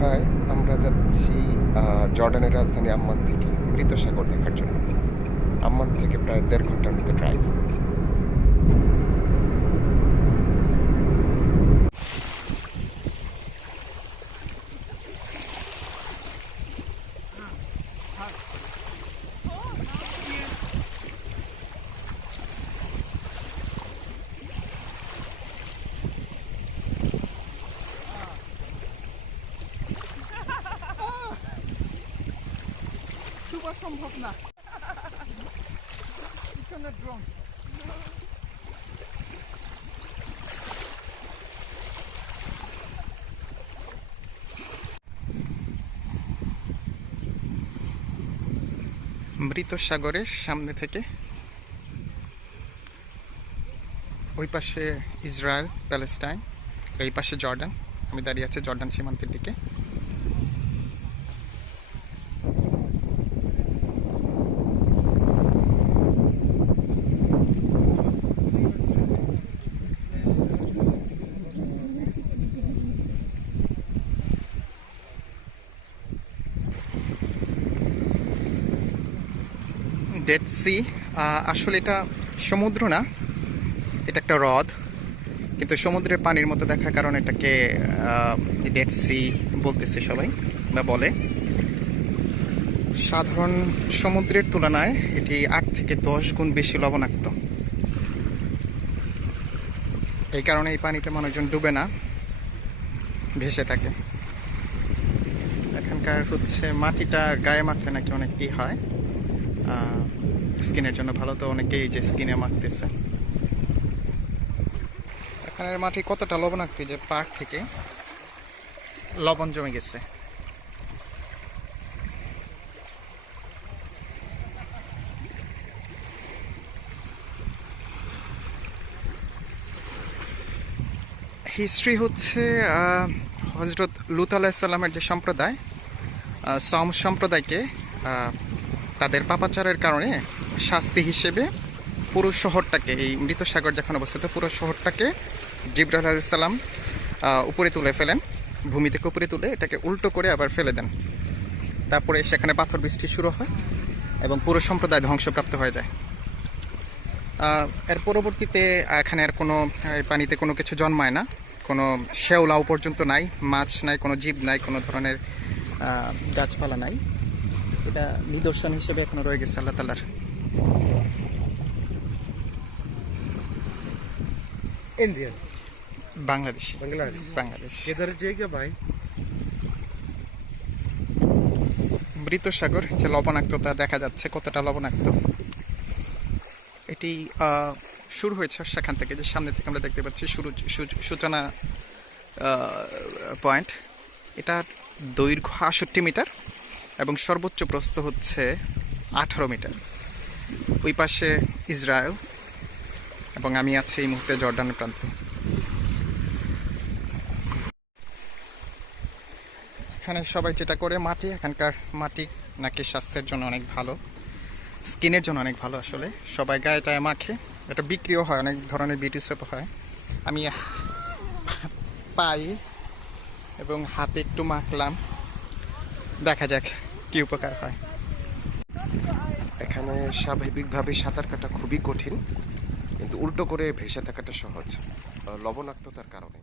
High, আমরা যাচ্ছি জর্ডানের রাজধানী আম্মান থেকে মৃত সাগর দেখার জন্য। আম্মান থেকে প্রায় 1.5 ঘন্টার মতো ড্রাইভ। সম্ভব না এখানে ড্রোন মৃত সাগরের সামনে থেকে ওই পাশে ইসরায়েল প্যালেস্টাইন, এই পাশে জর্ডান। আমি দাঁড়িয়ে আছি জর্ডান সীমান্তের দিকে। ডেড সি আসলে এটা সমুদ্র না, এটা একটা হ্রদ, কিন্তু সমুদ্রের পানির মতো দেখার কারণে এটাকে ডেড সি বলতেছে সবাই বা বলে। সাধারণ সমুদ্রের তুলনায় এটি 8 থেকে 10 গুণ বেশি লবণাক্ত। এই কারণে এই পানিতে মানুষজন ডুবে না, ভেসে থাকে। এখানকার মাটিটা গায়ে মাখলে নাকি অনেক হয়, স্কিনের জন্য ভালো, তো অনেকেই যে স্কিনে মাখতেছে। এখানের মাটি কতটা লবণাক্ত যে পাড় থেকে লবণ জমে গেছে। হিস্ট্রি হজরত লূত আলাইহিস সালামের যে সম্প্রদায়, সাম সম্প্রদায়কে তাদের পাপাচারের কারণে শাস্তি হিসেবে পুরো শহরটাকে, এই মৃত সাগর যেখানে অবস্থিত, পুরো শহরটাকে জিবরাইল আলাইহিস সালাম উপরে তুলে ফেলেন, ভূমি থেকে উপরে তুলে এটাকে উল্টো করে আবার ফেলে দেন। তারপরে সেখানে পাথর বৃষ্টি শুরু হয় এবং পুরো সম্প্রদায় ধ্বংসপ্রাপ্ত হয়ে যায়। এর পরবর্তীতে এখানে আর কোনো পানিতে কোনো কিছু জন্মায় না, কোনো শেওলাও পর্যন্ত নাই, মাছ নাই, কোনো জীব নাই, কোনো ধরনের গাছপালা নাই। এটা নিদর্শন হিসেবে এখনো রয়ে গেছে আল্লাহ তাআলার। इंडियन বাংলাদেশ बांग्लादेश इधर जाएगा भाई। মৃত সাগর যে লবণাক্ততা দেখা যাচ্ছে, কতটা লবণাক্ত। এটি শুরু হয়েছে সেখান থেকে, যে সামনে থেকে আমরা দেখতে পাচ্ছি সূচনা পয়েন্ট। এটা দৈর্ঘ্য 68 মিটার এবং সর্বোচ্চ প্রস্থ 18 মিটার। ওই পাশে ইসরায়েল এবং আমি আছি এই মুহূর্তে জর্ডানের প্রান্তে। এখানে সবাই যেটা করে, এখানকার মাটি নাকি স্বাস্থ্যের জন্য অনেক ভালো, স্কিনের জন্য অনেক ভালো। আসলে সবাই গায়ে টায়ে মাখে, এটা বিক্রিও হয়, অনেক ধরনের বিউটি সোপ হয়। আমি পাই এবং হাতে একটু মাখলাম, দেখা যাক কি উপকার হয়। এখানে স্বাভাবিকভাবে সাঁতার কাটা খুবই কঠিন, কিন্তু উল্টো করে ভেসে থাকাটা সহজ লবণাক্ততার কারণে।